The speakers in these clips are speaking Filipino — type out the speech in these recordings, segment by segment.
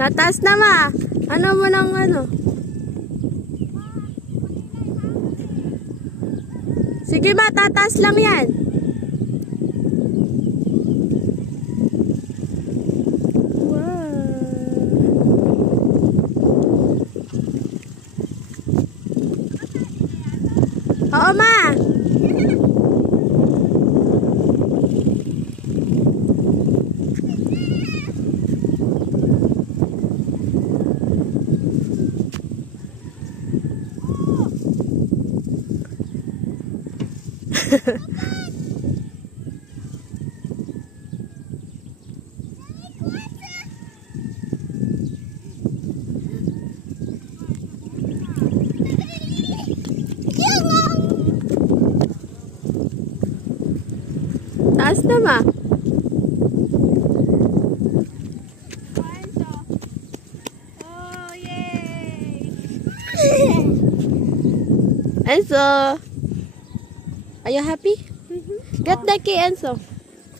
Tataas na ma. Ano mo ng ano? Sige ma, tataas lang yan. Oo, ma. Taas na ma. Oh, yay! Enzo, are you happy? Get the key, Enzo.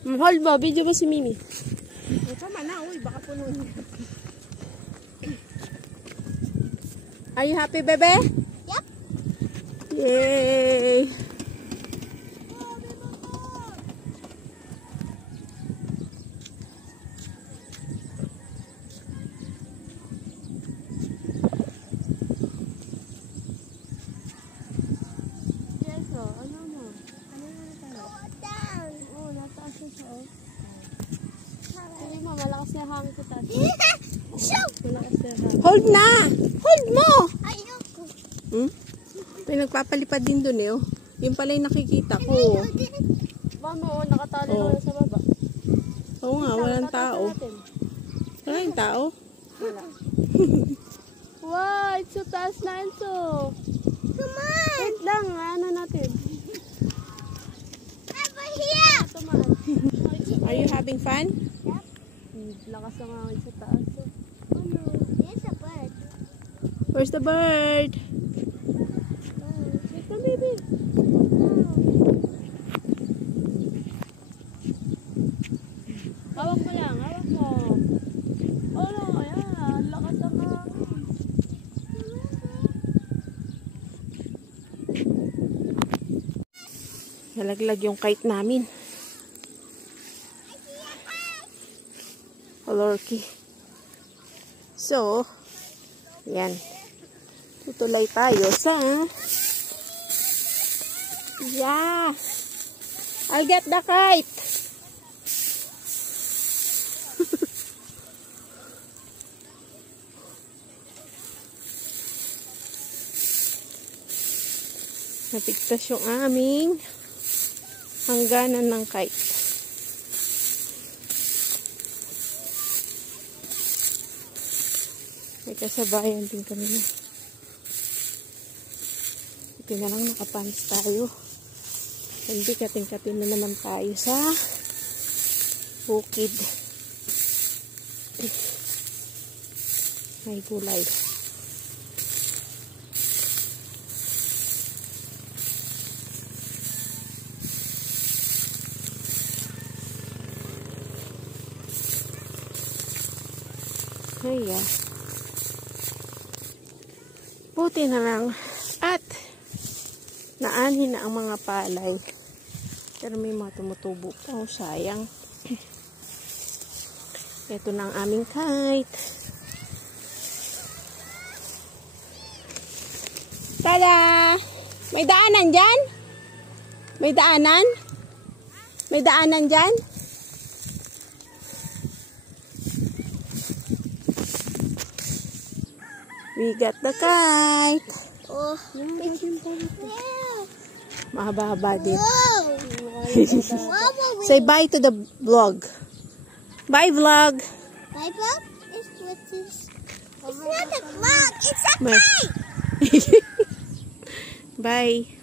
Hold mo, video mo si Mimi. Tama na, uy, baka punuin niya. Are you happy, bebe? Yep. Yay! Malakas na hangin ko tayo. Malakas na hangin. Hold na! Hold mo! Ayoko. May nagpapalipad din dun eh. Oh. Yung pala yung nakikita ko. Mamo, nakatali na sa baba. Oo nga, walang tao. Wala yung tao? Wala. Wow, it's so taas na Enzo. Come on! Wait lang, ano natin? Over here! Are you having fun? Yep. Lakas ng hangin sa taas. Oh no, there's a bird. Where's the bird? Wait na, baby. Hawak mo lang, hawak mo. Oh no, ayan. Lakas ng hangin. Nalaglag yung kite namin. Lorky. So, yan. Tutulay tayo sa yeah. I'll get the kite. Napigtas yung aming hangganan ng kite. May kasabayan din kami na. Ito na lang, nakapants tayo. Hindi, kating-kating na naman tayo sa bukid. May gulay. Ayan. Buti na lang at naani na ang mga palay. Pero may mga tumutubo pa. Oh, sayang. Ito na ang aming kite. Tada! May daanan dyan? May daanan? May daanan dyan? We got the kite. Oh, Mahaba-haba din. Wow. Say bye to the vlog. Bye vlog. My vlog is what is. It's not a vlog. It's a kite. Bye.